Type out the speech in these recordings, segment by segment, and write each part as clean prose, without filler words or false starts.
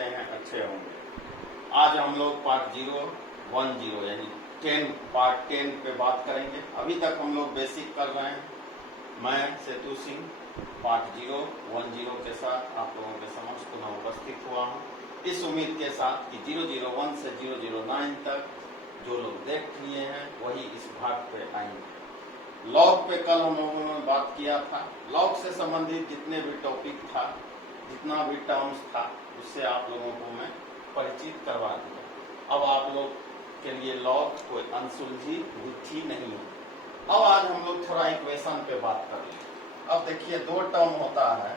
करते हैं अच्छे होंगे। आज हम लोग पार्ट 010 यानी 10 पार्ट 10 पे बात करेंगे। अभी तक हम लोग बेसिक कर रहे हैं। मैं सेतु सिंह पार्ट 010 के साथ आप लोगों के समक्ष पुनः उपस्थित हुआ हूँ, इस उम्मीद के साथ कि 001 से 009 तक जो लोग देख लिए हैं वही इस भाग पे आएंगे। लॉग पे कल हम लोगों ने बात किया था। लॉग से संबंधित जितने भी टॉपिक था, जितना भी टर्म्स था, उससे आप लोगों को मैं परिचित करवा दिया। अब आप लोग के लिए लॉग कोई अनसुलझी गुत्थी नहीं है। अब आज हम लोग थोड़ा इक्वेशन पे बात कर लें। अब देखिए, दो टर्म होता है,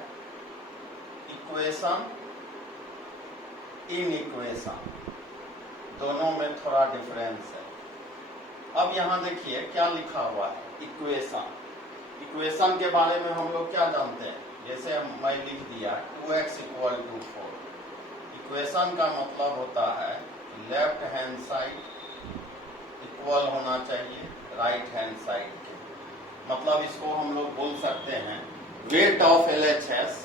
इक्वेशन, इनइक्वेशन, दोनों में थोड़ा डिफरेंस है। अब यहाँ देखिए क्या लिखा हुआ है, इक्वेशन। इक्वेशन के बारे में हम लोग क्या जानते हैं, जैसे मैं लिख दिया 2x = 4। इक्वेशन का मतलब होता है लेफ्ट हैंड साइड इक्वल होना चाहिए राइट हैंड साइड के। मतलब इसको हम लोग बोल सकते हैं वेट ऑफ LHS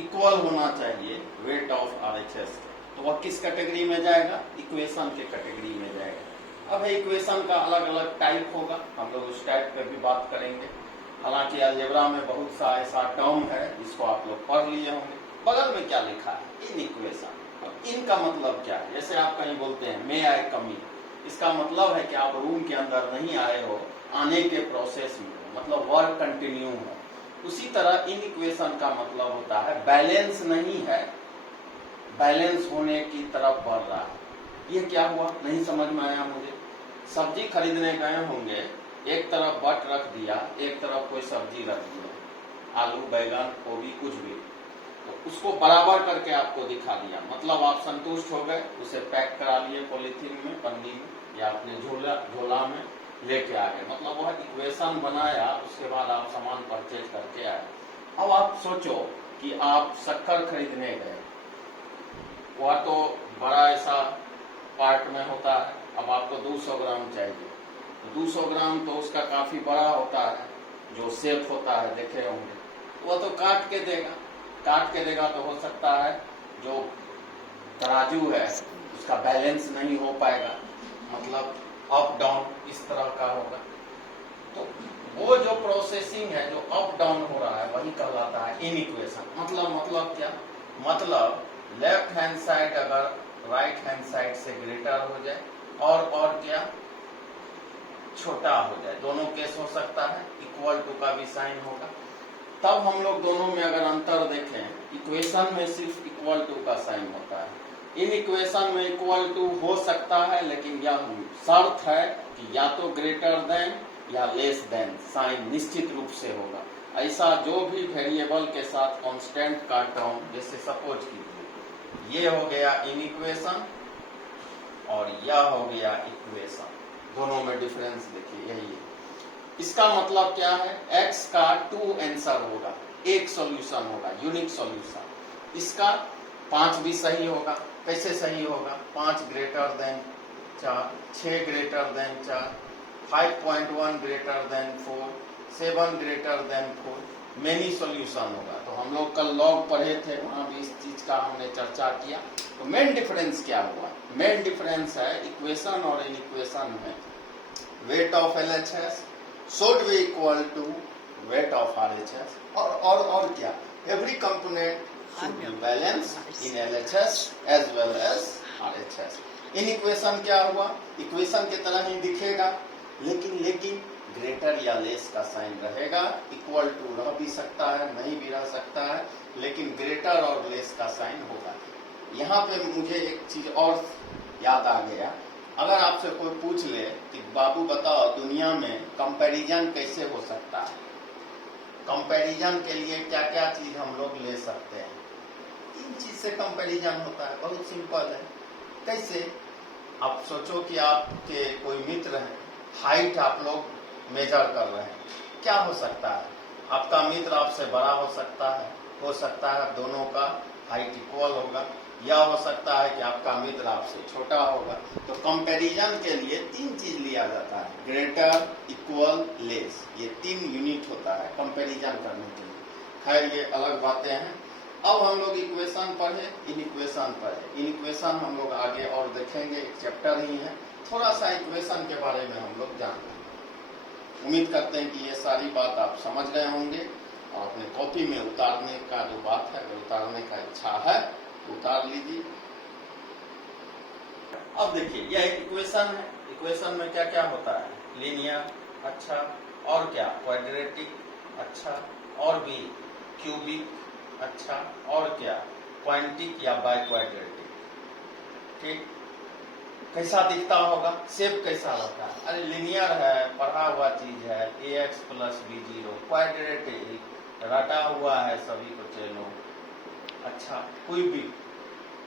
इक्वल होना चाहिए वेट ऑफ RHS के। तो वह किस कैटेगरी में जाएगा, इक्वेशन के कैटेगरी में जाएगा। अब इक्वेशन का अलग अलग टाइप होगा, हम लोग उस टाइप पे भी बात करेंगे। हालांकि अलजेब्रा में बहुत सा ऐसा टर्म है जिसको आप लोग पढ़ लिए होंगे। बगल में क्या लिखा है, इन इक्वेशन। इनका मतलब क्या है, जैसे आप कहीं बोलते हैं मे आई कम इन, इसका मतलब है कि आप रूम के अंदर नहीं आए हो, आने के प्रोसेस में, मतलब वर्क कंटिन्यू हो। उसी तरह इन इक्वेशन का मतलब होता है बैलेंस नहीं है, बैलेंस होने की तरफ बढ़ रहा है। ये क्या हुआ, नहीं समझ में आया मुझे। सब्जी खरीदने गए होंगे, एक तरफ बट रख दिया, एक तरफ कोई सब्जी रख दिया, आलू, बैगन, गोभी, कुछ भी, तो उसको बराबर करके आपको दिखा दिया, मतलब आप संतुष्ट हो गए। उसे पैक करा लिए पॉलीथीन में, पन्नी में, या अपने झोला में लेके आ गए, मतलब वह इक्वेशन बनाया। उसके बाद आप सामान परचेज करके आए। अब आप सोचो कि आप शक्कर खरीदने गए, वह तो बड़ा ऐसा पार्ट में होता है। अब आपको 200 ग्राम चाहिए, तो 200 ग्राम तो उसका काफी बड़ा होता है, जो शेप होता है देखे होंगे। वह तो काट के देगा, तो हो सकता है जो तराजू है उसका बैलेंस नहीं हो पाएगा, मतलब अप डाउन इस तरह का होगा। तो वो जो प्रोसेसिंग है, जो अप डाउन हो रहा है, वही कहलाता है इनइक्वेशन। मतलब क्या, मतलब लेफ्ट हैंड साइड अगर राइट हैंड साइड से ग्रेटर हो जाए और क्या छोटा हो जाए, दोनों केस हो सकता है। इक्वल टू का भी साइन होगा, तब हम लोग दोनों में अगर अंतर देखें, इक्वेशन में सिर्फ इक्वल टू का साइन होता है, इन इक्वेशन में इक्वल टू हो सकता है, लेकिन यह शर्त है कि या तो ग्रेटर देन या लेस देन साइन निश्चित रूप से होगा। ऐसा जो भी वेरिएबल के साथ कांस्टेंट का टर्म, जैसे सपोज कीजिए ये हो गया इन इक्वेशन और यह हो गया इक्वेशन, दोनों में डिफरेंस देखिए यही है। इसका मतलब क्या है, x का 2 आंसर होगा, एक सॉल्यूशन होगा, यूनिक सॉल्यूशन। इसका 5 भी सही होगा। कैसे सही होगा, 5 greater than 4, 6 greater than 4, 5.1 greater than 4, 7 greater than 4, many solution होगा। तो हम लोग कल लॉग पढ़े थे, वहां भी इस चीज का हमने चर्चा किया। तो मेन डिफरेंस क्या हुआ, मेन डिफरेंस है इक्वेशन और इनइक्वेशन में weight of LHS should be equal to weight of RHS, और क्या, every component should be balanced in LHS as well as RHS। In equation क्या हुआ, इक्वेशन की तरह ही दिखेगा, लेकिन ग्रेटर या लेस का साइन रहेगा। इक्वल टू रह भी सकता है, नहीं भी रह सकता है, लेकिन ग्रेटर और लेस का साइन होगा। यहाँ पे मुझे एक चीज और याद आ गया। अगर आपसे कोई पूछ ले कि बाबू बताओ दुनिया में कंपैरिजन कैसे हो सकता है, कंपैरिजन के लिए क्या क्या चीज हम लोग ले सकते हैं, 3 चीज से कंपैरिजन होता है, बहुत सिंपल है। कैसे, आप सोचो कि आपके कोई मित्र हैं, हाइट आप लोग मेजर कर रहे हैं, क्या हो सकता है, आपका मित्र आपसे बड़ा हो सकता है दोनों का हाइट इक्वल होगा, या हो सकता है कि आपका मित्र आपसे छोटा होगा। तो कंपैरिजन के लिए 3 चीज लिया जाता है, ग्रेटर, इक्वल, लेस, ये 3 यूनिट होता है कंपैरिजन करने के लिए। खैर ये अलग बातें हैं। अब हम लोग इक्वेशन पढ़े, इन इक्वेशन पढ़े, इन इक्वेशन हम लोग आगे और देखेंगे, एक चैप्टर ही है, थोड़ा सा इक्वेशन के बारे में हम लोग जान लेंगे। उम्मीद करते हैं कि ये सारी बात आप समझ गए होंगे और अपने कॉपी में उतारने का जो बात है, अगर उतारने का इच्छा है तो उतार लीजिए। अब देखिए यह एक इक्वेशन है, इक्वेशन में क्या क्या होता है, लीनियर, अच्छा, और क्या, क्वाड्रेटिक, अच्छा, और भी क्यूबिक, अच्छा, और क्या, क्वांटिक या बाय क्वाड्रेटिक। ठीक, कैसा दिखता होगा, शेप कैसा होता है, अरे लीनियर है, पढ़ा हुआ चीज है, ax प्लस b0, क्वाड्रेटिक रटा हुआ है सभी को, चलो अच्छा, क्यूबिक,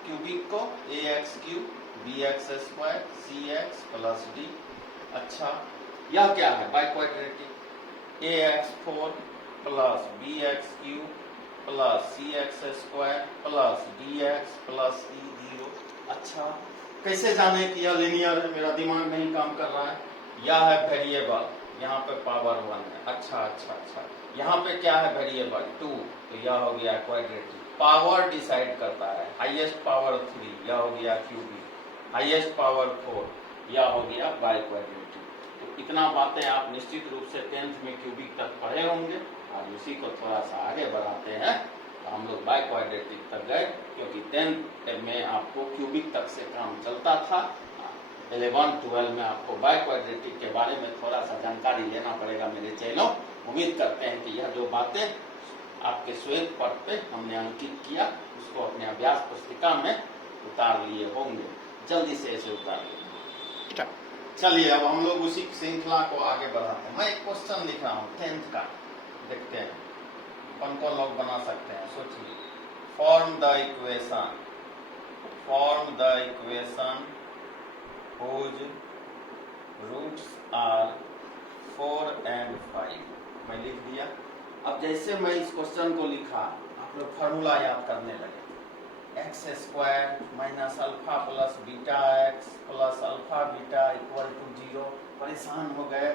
क्यूबिक को ax cube bx square cx plus d, अच्छा, यह क्या है, by quadratic, ax4 plus bx cube plus cx square plus dx plus e0, अच्छा, कैसे जाने कि यह लीनियर है, मेरा दिमाग नहीं काम कर रहा है, यह है वेरिएबल, यहाँ पे पावर 1 है, अच्छा अच्छा अच्छा, यहाँ पे क्या है वेरिएबल 2, तो यह हो गया क्वाड्रेटिक, पावर डिसाइड करता है, हाईएस्ट पावर 3, यह हो गया क्यूबिक, हाईएस्ट पावर 4, यह हो गया बाय क्वाड्रेटिक। तो इतना बातें आप निश्चित रूप से 10th में क्यूबिक तक पढ़े होंगे, और इसी को थोड़ा सा आगे बढ़ाते हैं, तो हम लोग बाय क्वाड्रेटिक तक गए, क्योंकि 10th में आपको क्यूबिक तक से काम चलता था, 11, 12 में आपको बाय क्वाड्रेटिक के बारे में थोड़ा सा जानकारी लेना पड़ेगा मेरे चैनल। उम्मीद करते हैं कि यह जो बातें आपके श्वेत पट पे हमने अंकित किया, उसको अपने अभ्यास पुस्तिका में उतार लिए होंगे, जल्दी से इसे उतार लिए। चलिए अब हम लोग उसी श्रृंखला को आगे बढ़ाते हैं। मैं एक क्वेश्चन लिख रहा हूँ 10th का, देखते हैं कौन कौन लोग बना सकते हैं, सोचिए। Form the equation, form the equation whose roots are 4 and 5, मैं लिख दिया। अब जैसे मैं इस क्वेश्चन को लिखा, आप लोग फॉर्मूला याद करने लगे, x square minus alpha plus beta x plus alpha beta equal to 0, परेशान हो गए,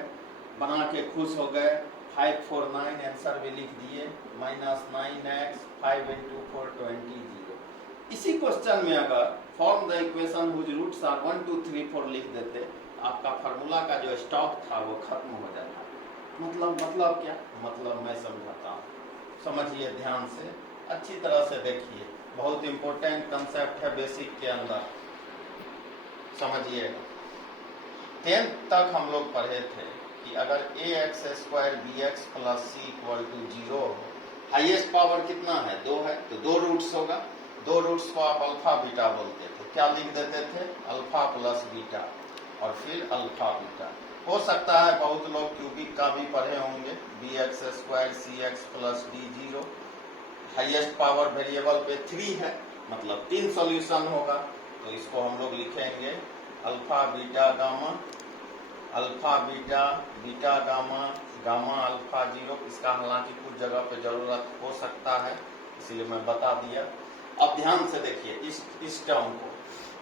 बना के खुश हो गए, 5 4 9 आंसर भी लिख दिए, माइनस 9x 5 into 4 20 0। इसी क्वेश्चन में अगर form the equation whose roots are 1 2 3 4 लिख देते, आपका फार्मूला का जो स्टॉक था वो खत्म हो जाता। मतलब क्या, मतलब मैं समझाता हूँ, समझिए ध्यान से, अच्छी तरह से देखिए, बहुत इंपॉर्टेंट कंसेप्ट है बेसिक के अंदर, समझिएगा। 10th तक हम लोग पढ़े थे कि अगर ax square bx plus c equal to 0 हो, हाईएस्ट पावर कितना है, 2 है, तो 2 रूट्स होगा, 2 रूट्स को आप अल्फा बीटा बोलते थे, क्या लिख देते थे, अल्फा प्लस बीटा और फिर अल्फा बीटा। हो सकता है बहुत लोग क्यूबिक का भी पढ़े होंगे, bx square cx plus d 0, highest power variable पे 3 है, मतलब 3 सॉल्यूशन होगा, तो इसको हम लोग लिखेंगे alpha beta gamma, alpha beta beta gamma, gamma alpha 0। इसका हालांकि कुछ जगह पे जरूरत हो सकता है, इसलिए मैं बता दिया। अब ध्यान से देखिए इस टर्म को,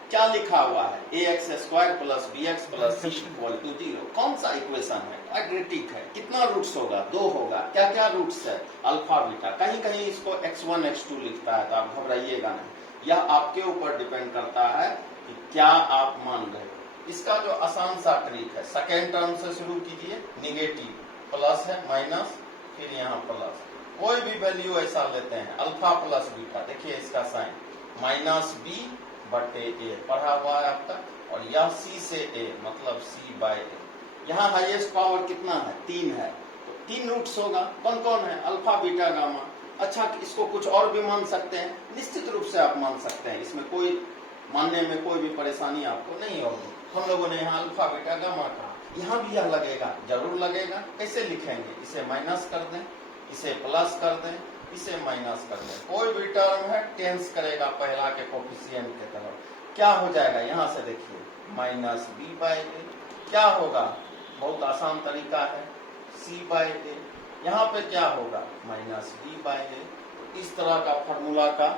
क्या लिखा हुआ है, ax square plus bx plus c equal to 0, कौन सा इक्वेशन है, क्वाड्रेटिक है, कितना रूट्स होगा, 2 होगा, क्या क्या रूट्स है, अल्फा बीटा, कहीं कहीं इसको x1 x2 लिखता है, तो आप घबराइएगा नहीं, यह आपके ऊपर डिपेंड करता है कि क्या आप मान रहे हो। इसका जो आसान सा ट्रिक है, सेकेंड टर्म से शुरू कीजिए, निगेटिव, प्लस है माइनस, फिर यहाँ प्लस, कोई भी वैल्यू ऐसा लेते हैं, अल्फा प्लस बीटा, देखिए इसका साइन माइनस बी बटे ए, पढ़ा हुआ है अब तक, और यह सी से ए मतलब सी बाय ए। यहाँ हाईएस्ट पावर कितना है, 3 है, तो 3 रूट्स होगा, कौन कौन है, अल्फा बीटा गामा। अच्छा, इसको कुछ और भी मान सकते हैं, निश्चित रूप से आप मान सकते हैं, इसमें कोई मानने में कोई भी परेशानी आपको नहीं होगी। हम लोगों ने यहाँ अल्फा बीटा गामा कहा, यहाँ भी यह लगेगा, जरूर लगेगा, कैसे लिखेंगे, इसे माइनस कर दें, इसे प्लस कर दें, इसे माइनस कर दें, कोई भी टर्म है टेंस करेगा पहला के कोफिशिएंट के तरफ, क्या हो जाएगा, यहाँ से देखिए माइनस बी बाई ए, क्या होगा, बहुत आसान तरीका है, सी बाई ए, यहाँ पे क्या होगा, माइनस बी बाई ए। इस तरह का फॉर्मूला का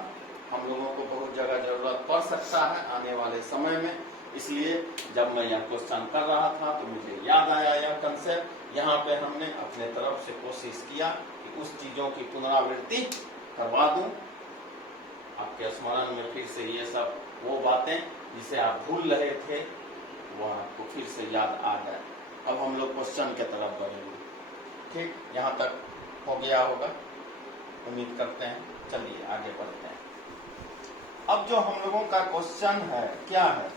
हम लोगों को बहुत जगह जरूरत पड़ सकता है आने वाले समय में, इसलिए जब मैं यह क्वेश्चन कर रहा था तो मुझे याद आया यह कंसेप्ट। यहाँ पे हमने अपने तरफ से कोशिश किया कि उस चीजों की पुनरावृत्ति करवा दूं, आपके स्मरण में फिर से ये सब वो बातें जिसे आप भूल रहे थे वो आपको फिर से याद आ जाए। अब हम लोग क्वेश्चन के तरफ बढ़ेंगे। ठीक, यहाँ तक हो गया होगा उम्मीद करते हैं। चलिए आगे बढ़ते हैं। अब जो हम लोगों का क्वेश्चन है क्या है,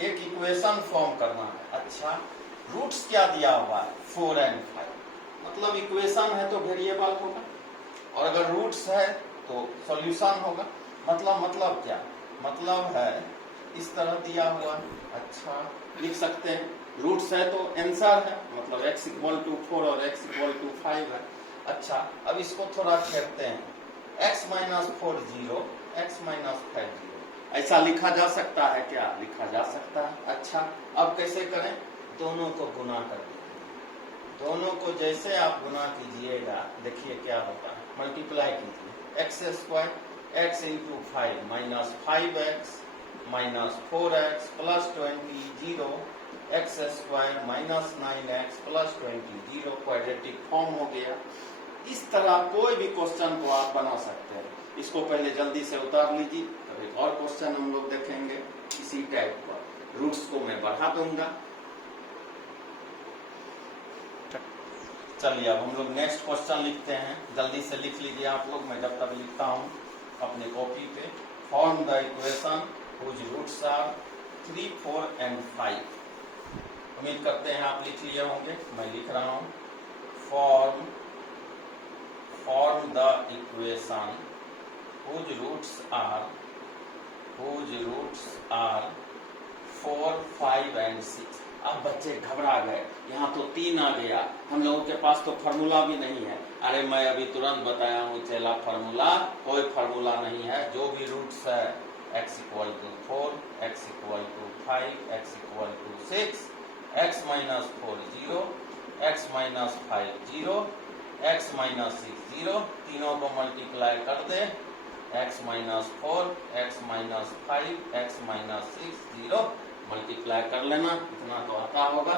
एक इक्वेशन फॉर्म करना है। अच्छा, रूट्स क्या दिया हुआ है 4 और 5, मतलब इक्वेशन है तो वेरिएबल होगा, और अगर रूट्स है तो सॉल्यूशन होगा। मतलब क्या, मतलब है इस तरह दिया हुआ है। अच्छा, लिख सकते हैं रूट्स है तो आंसर है, मतलब x = 4 और x = 5 है। अच्छा, अब इसको थोड़ा खेलते हैं, x - 4 0, x - 5 0, ऐसा लिखा जा सकता है क्या? लिखा जा सकता है। अच्छा, अब कैसे करें? दोनों को गुना कर दीजिए। दोनों को जैसे आप गुना कीजिएगा देखिए क्या होता है, मल्टीप्लाई कीजिए। x² x × 5 - 5x - 4x + 20 0, x² - 9x + 20 0, quadratic form हो गया। इस तरह कोई भी क्वेश्चन को आप बना सकते हैं। इसको पहले जल्दी से उतार लीजिए, तब एक और क्वेश्चन हम लोग देखेंगे इसी टाइप का। रूट्स को मैं बढ़ा दूंगा। चलिए अब हम लोग नेक्स्ट क्वेश्चन लिखते हैं। जल्दी से लिख लीजिए आप लोग, मैं जब तक लिखता हूं अपने कॉपी पे। Form the equation whose roots are 3, 4 and 5। उम्मीद करते हैं आप लिख लिए होंगे, मैं लिख रहा हूं। Form the equation whose roots are 4, 5 and 6। अब बच्चे घबरा गए, यहाँ तो 3 आ गया, हम लोगों के पास तो फार्मूला भी नहीं है। अरे मैं अभी तुरंत बताया हूँ चला फार्मूला, कोई फार्मूला नहीं है। जो भी रूट्स है x = 4, x = 5, x = 6, x - 4 0, x - 5 0, x - 6 0, तीनों को मल्टीप्लाई कर दे, x - 4, x - 5, x - 6 0, मल्टीप्लाई कर लेना, इतना तो आता होगा,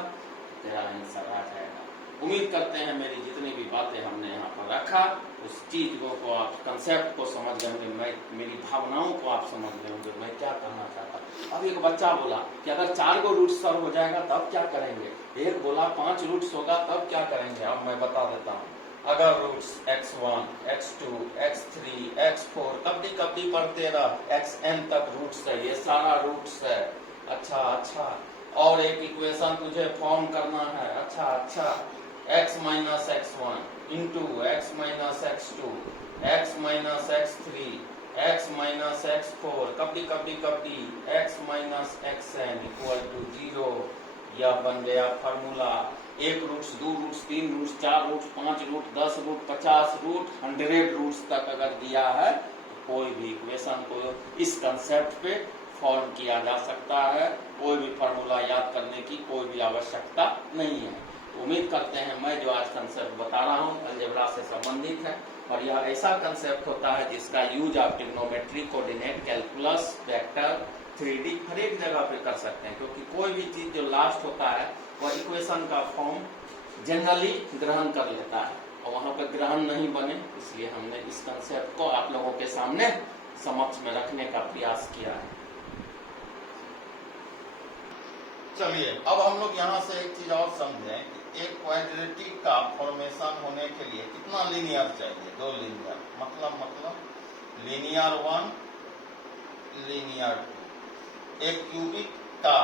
तेरा आंसर आ जाएगा। उम्मीद करते हैं मेरी जितनी भी बातें हमने यहाँ पर रखा उस चीज को आप कंसेप्ट को समझ गए होंगे, मैं मेरी भावनाओं को आप समझ गए होंगे मैं क्या कहना चाहता। अब एक बच्चा बोला कि अगर 4 गो रूट्स सॉल्व हो जाएगा तब क्या करेंगे, एक बोला 5 रूट्स होगा तब क्या करेंगे। अब मैं बता देता हूँ, अगर roots x1, x2, x3, x4 कभी पढ़ते रह, xn तक रूट्स है, ये सारा रूट्स है। अच्छा, और एक इक्वेशन तुझे फॉर्म करना है। अच्छा, x - x1 into x - x2, x - x3, x - x4 कभी x - xn = 0। यह बन गया formula. 1 roots, 2 roots, 3 roots, 4 roots, 5 root, 10 root, 50 root, 100 roots तक अगर दिया है कोई भी इक्वेशन को इस कंसेप्ट पे फॉर्म किया जा सकता है। कोई भी फार्मूला याद करने की कोई भी आवश्यकता नहीं है। उम्मीद करते हैं मैं जो आज कंसेप्ट बता रहा हूँ अलजेब्रा से संबंधित है, और यह ऐसा कंसेप्ट होता है जिसका यूज आप trigonometry, coordinate, calculus, vector, 3D हर एक जगह पे कर सकते हैं, क्योंकि कोई भी चीज जो लास्ट होता है वह इक्वेशन का फॉर्म जनरली ग्रहण कर लेता है, और वहां पर ग्रहण नहीं बने इसलिए हमने इस कंसेप्ट को आप लोगों के सामने समक्ष में रखने का प्रयास किया है। चलिए अब हम लोग यहाँ से एक चीज और समझें कि एक क्वाड्रेटिक का फॉर्मेशन होने के लिए कितना लीनियर चाहिए, 2 लीनियर, मतलब लीनियर 1, लीनियर 2। एक क्यूबिक का,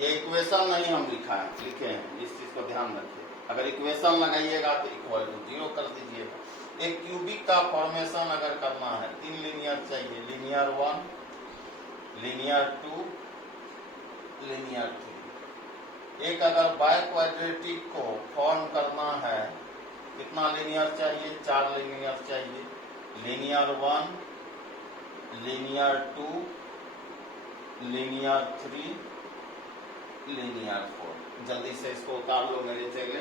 ये इक्वेशन नहीं हम लिखे हैं, इस चीज को ध्यान रखिए। अगर इक्वेशन लगाइएगा तो =0 कर दीजिएगा। एक क्यूबिक का फॉर्मेशन अगर करना है 3 लीनियर चाहिए, लीनियर 1, लीनियर 2, लीनियर 3। एक अगर बाय क्वाड्रेटिक को फॉर्म करना है कितना लीनियर चाहिए, 4 लीनियर चाहिए, लीनियर 1, लीनियर 2, लीनियर 3, लीनियर 4। जल्दी से इसको उतार लो मेरे चेले।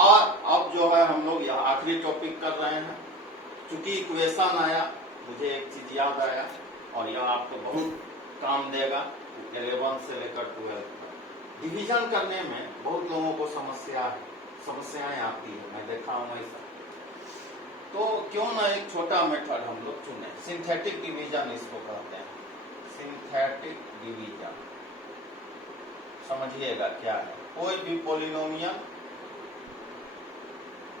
और अब जो है हम लोग यहाँ आखिरी टॉपिक कर रहे हैं। चूंकि इक्वेशन आया मुझे एक चीज याद आया, और यह आपको बहुत काम देगा 11 से लेकर 12 तक। डिवीजन करने में बहुत लोगों को समस्या है। समस्याएं आती है, मैं देखा हूं ऐसा। तो क्यों ना एक छोटा मेथड हम लोग चुने, सिंथेटिक डिवीजन इसको कहते हैं, सिंथेटिक डिवीजन। समझिएगा क्या है, कोई भी पॉलिनोमियल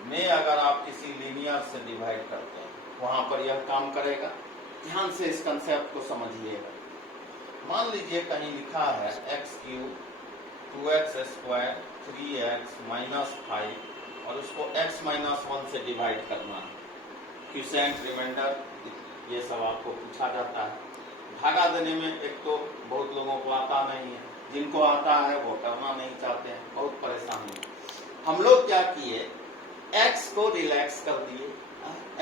में अगर आप किसी लीनियर से डिवाइड करते हैं वहां पर यह काम करेगा। ध्यान से इस कंसेप्ट को समझिएगा। मान लीजिए कहीं लिखा है x cube 2x square 3x minus 5 और उसको x माइनस 1 से डिवाइड करना है, क्यूसेंट रिमाइंडर ये सब आपको पूछा जाता है। भागा देने में एक तो बहुत लोगों को आता नहीं है, जिनको आता है वो करना नहीं चाहते हैं, बहुत परेशानी। हम लोग क्या किए, x को रिलैक्स कर दिए,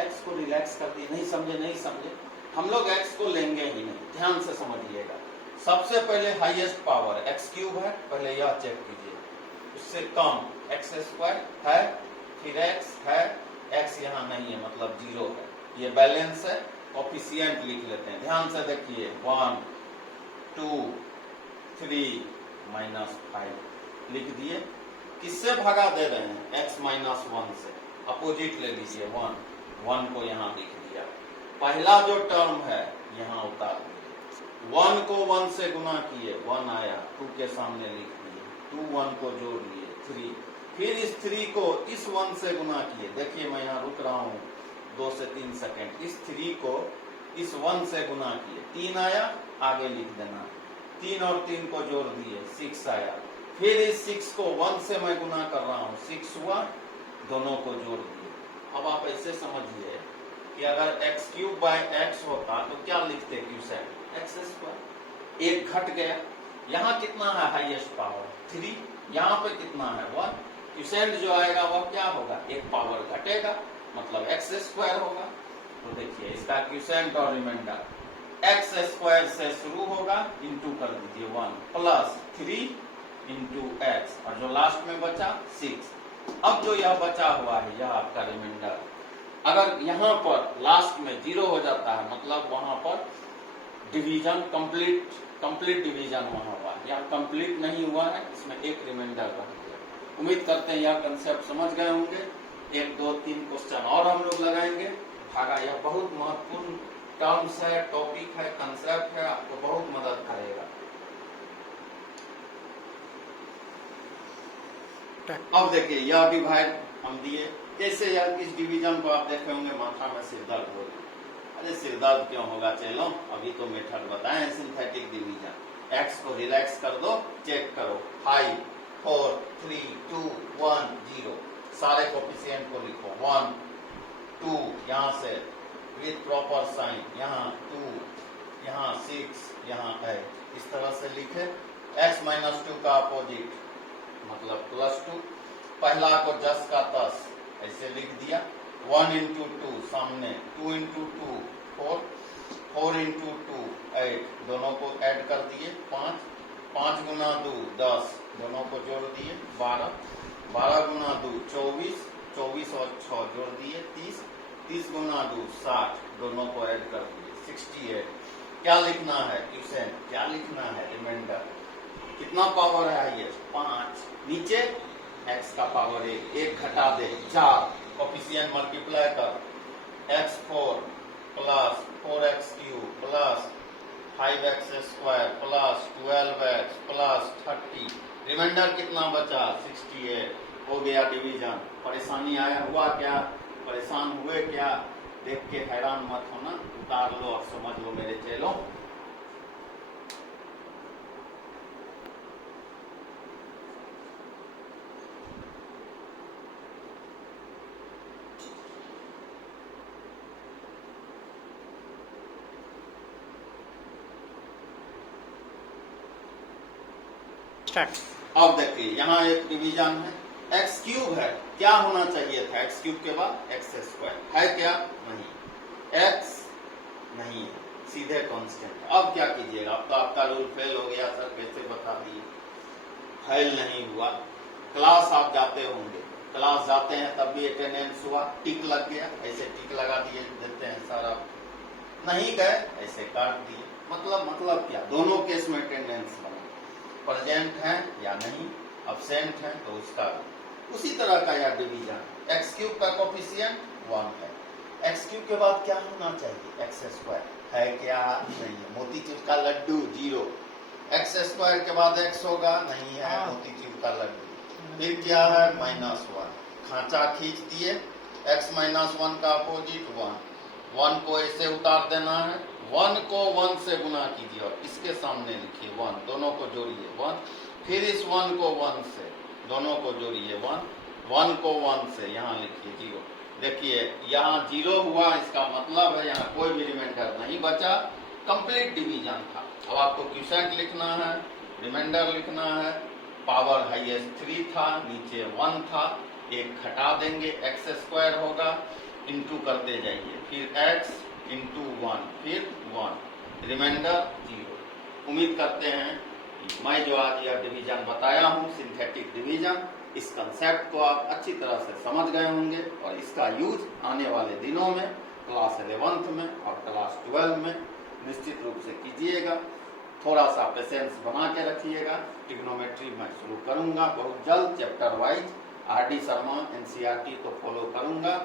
x को रिलैक्स कर दिए, नहीं समझे, हम लोग x को लेंगे ही नहीं। ध्यान से समझिएगा। सबसे पहले हाईएस्ट पावर x क्यूब है, पहले यह चेक कीजिए, उससे कम x स्क्वायर है, फिर x है, x यहाँ नहीं है मतलब 0 है, ये बैलेंस है, कोफिशिएंट लिख लेते हैं। ध्यान से देखिए 1 2 3 माइनस 5 लिख दिए। किससे भागा दे रहे हैं, x माइनस 1 से, अपोजिट ले लीजिए 1 को यहाँ लिख दिया। पहला जो टर्म है यहाँ उतार दिए, 1 को 1 से गुना किए 1 आया, 2 के सामने लिख दिए, 2 1 को जोड़ लिए 3, फिर इस 3 को इस 1 से गुना किए। देखिए मैं यहाँ रुक रहा हूँ 2 से 3 सेकेंड, इस 3 को इस 1 से गुना किए, 3 आया, आगे लिख देना, 3 और 3 को जोड़ दिए 6 आया, फिर इस 6 को 1 से मैं गुना कर रहा हूँ, 6 हुआ, दोनों को जोड़ दिए। अब आप ऐसे समझिए कि अगर x क्यूब बाय x होता तो क्या लिखते क्यूसेंट, x स्क्वायर, एक घट गया। यहाँ कितना है हाईएस्ट पावर 3, यहाँ पे कितना है 1, क्यूसेंट जो आएगा वह क्या होगा, एक पावर घटेगा, मतलब x स्क्वायर होगा। तो देखिए इसका क्यूसेंट और रिमाइंडर x स्क्वायर से शुरू होगा, इंटू कर दीजिए 1 प्लस 3 इंटू x, और जो लास्ट में बचा 6। अब जो यह बचा हुआ है यह आपका रिमाइंडर, अगर यहाँ पर लास्ट में 0 हो जाता है मतलब वहां पर डिवीजन कंप्लीट डिवीजन वहां हुआ, या कंप्लीट नहीं हुआ है, इसमें एक रिमाइंडर रह गया। उम्मीद करते हैं यह कंसेप्ट समझ गए होंगे। 1 2 3 क्वेश्चन और हम लोग लगाएंगे। भागा यह बहुत महत्वपूर्ण टर्म्स है, टॉपिक है, कंसेप्ट है, आपको बहुत मदद करेगा। अब देखिए यह डिवाइड हम दिए, कैसे यार इस डिवीजन को आप देखे होंगे माथा में सिर दर्द हो, अरे सिर दर्द क्यों होगा, चलो अभी तो मेथड बताएं सिंथेटिक डिवीजन। x को रिलैक्स कर दो, चेक करो 5 4 3 2 1 0, सारे कोफिशिएंट को लिखो 1 2 यहाँ से विद प्रॉपर साइन, यहाँ 2 यहाँ 6 यहाँ 8, इस तरह से लिखे। x माइनस 2 का अपोजिट मतलब प्लस 2, पहला को 10 का 10 ऐसे लिख दिया, 1 इंटू 2 सामने, 2 इंटू 2 4, 4 इंटू 2 8, दोनों को ऐड कर दिए 5, 5 गुना 2 10, दोनों को जोड़ दिए 12, 12 गुना 2 24, 24 और 6 जोड़ दिए 30, 30 गुना 2 60, दोनों को ऐड कर दिए 68। क्या लिखना है क्वेश्चन, क्या लिखना है रिमाइंडर, कितना पावर है ये 5, नीचे x का पावर 1 घटा दे 4, कोफिशिएंट मल्टीप्लाई कर, x4 plus 4x cube plus 5x square plus 12x plus 30, remainder कितना बचा 68। हो गया डिवीजन। परेशानी आया हुआ क्या, परेशान हुए क्या, देख के हैरान मत होना, उतार लो और समझ लो मेरे चेलों। अब देखिए यहाँ एक डिवीजन है, x क्यूब है, क्या होना चाहिए था x क्यूब के बाद x स्क्वायर, है क्या, नहीं, x नहीं है, सीधे कांस्टेंट। अब क्या कीजिएगा, अब तो आपका रूल फेल हो गया सर, कैसे बता दिए, फेल नहीं हुआ। क्लास आप जाते होंगे, क्लास जाते हैं तब भी अटेंडेंस हुआ, टिक लग गया, ऐसे टिक लगा दिए देते हैं सारा, नहीं गए ऐसे काट दिए, मतलब क्या, दोनों केस में अटेंडेंस बना, प्रेजेंट है या नहीं, अब्सेंट है तो उसका उसी तरह का यह डिवीजन, एक्स क्यूब का कोफिशिएंट 1 है। एक्स क्यूब के बाद क्या होना चाहिए, एक्स स्क्वायर है क्या, नहीं है, मोतीचूर का लड्डू 0। एक्स स्क्वायर के बाद एक्स होगा, नहीं है, मोतीचूर का लड्डू। फिर क्या है, -1, खांचा खींच दिए, x -1 का अपोजिट 1, 1 को ऐसे उतार देना है, 1 को 1 से गुना कीजिए और इसके सामने लिखिए 1, दोनों को जोड़िए 1, फिर इस 1 को 1 से, दोनों को जोड़िए 1, 1 को 1 से यहाँ लिखिए 0। देखिए यहाँ 0 हुआ, इसका मतलब है यहाँ कोई भी रिमाइंडर नहीं बचा, कंप्लीट डिवीजन था। अब आपको क्वोशिएंट लिखना है, रिमाइंडर लिखना है, पावर हाईएस्ट 3 था, नीचे 1 था, एक घटा देंगे, एक्स स्क्वायर होगा, इंटू करते जाइए, फिर x इंटू 1, फिर 1, रिमाइंडर 0। उम्मीद करते हैं मैं जो आज यह डिवीजन बताया हूँ, सिंथेटिक डिवीजन, इस कंसेप्ट को आप अच्छी तरह से समझ गए होंगे और इसका यूज आने वाले दिनों में क्लास 11th में और क्लास 12 में निश्चित रूप से कीजिएगा। थोड़ा सा पेशेंस बना के रखिएगा। ट्रिग्नोमेट्री मैं शुरू करूंगा बहुत जल्द, chapter wise, RD. Sharma NCERT को फॉलो करूंगा,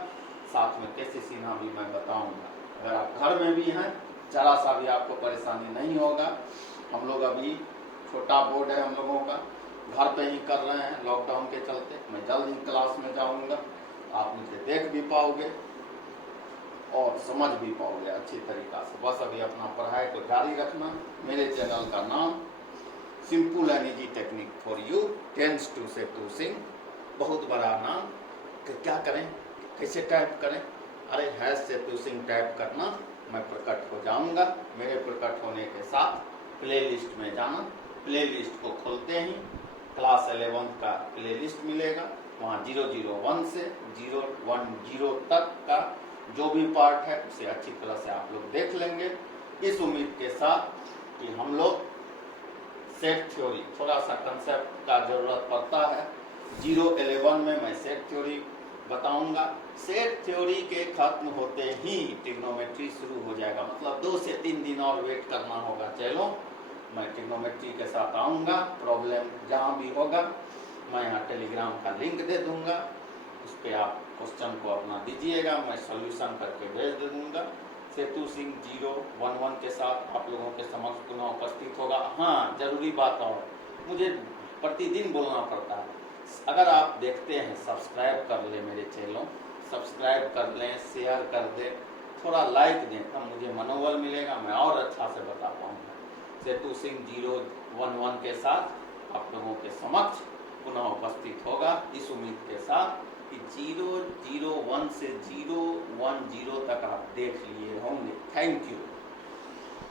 साथ में केसी सिन्हा भी मैं बताऊंगा। अगर आप घर में भी हैं, जरा सा भी आपको परेशानी नहीं होगा। हम लोग अभी छोटा बोर्ड है हम लोगों का, घर पे ही कर रहे हैं लॉकडाउन के चलते। मैं जल्द ही क्लास में जाऊंगा, आप मुझे देख भी पाओगे और समझ भी पाओगे अच्छी तरीका से। बस अभी अपना पढ़ाई को जारी रखना। मेरे चैनल का नाम simple and easy technique for you, टेंस टू सेतु सिंह, बहुत बड़ा नाम। क्या करें, कैसे टाइप करें, अरे है सेतु सिंह टाइप करना, मैं प्रकट हो जाऊंगा। मेरे प्रकट होने के साथ प्ले लिस्ट में जाना, प्ले लिस्ट को खोलते ही क्लास 11th का प्ले लिस्ट मिलेगा, वहाँ 001 से 010 तक का जो भी पार्ट है उसे अच्छी तरह से आप लोग देख लेंगे, इस उम्मीद के साथ कि हम लोग सेट थ्योरी, थोड़ा सा कंसेप्ट का जरूरत पड़ता है। 011 में मैं सेट थ्योरी बताऊंगा। सेट थ्योरी के खत्म होते ही ट्रिग्नोमेट्री शुरू हो जाएगा, मतलब 2 से 3 दिन और वेट करना होगा। चलो मैं ट्रिग्नोमेट्री के साथ आऊंगा, प्रॉब्लम जहाँ भी होगा मैं यहाँ टेलीग्राम का लिंक दे दूंगा, उस पर आप क्वेश्चन को अपना दीजिएगा, मैं सॉल्यूशन करके भेज दे दूंगा। सेतु सिंह 011 के साथ आप लोगों के समक्ष पुनः उपस्थित होगा। हाँ, जरूरी बात और मुझे प्रतिदिन बोलना पड़ता है, अगर आप देखते हैं सब्सक्राइब कर ले मेरे चैनल, सब्सक्राइब कर लें, शेयर कर दें, थोड़ा लाइक दें, तब मुझे मनोबल मिलेगा, मैं और अच्छा से बता पाऊंगा। सेतु सिंह 011 के साथ आप लोगों के समक्ष पुनः उपस्थित होगा, इस उम्मीद के साथ कि 001 से 010 तक आप देख लिए होंगे। Thank you.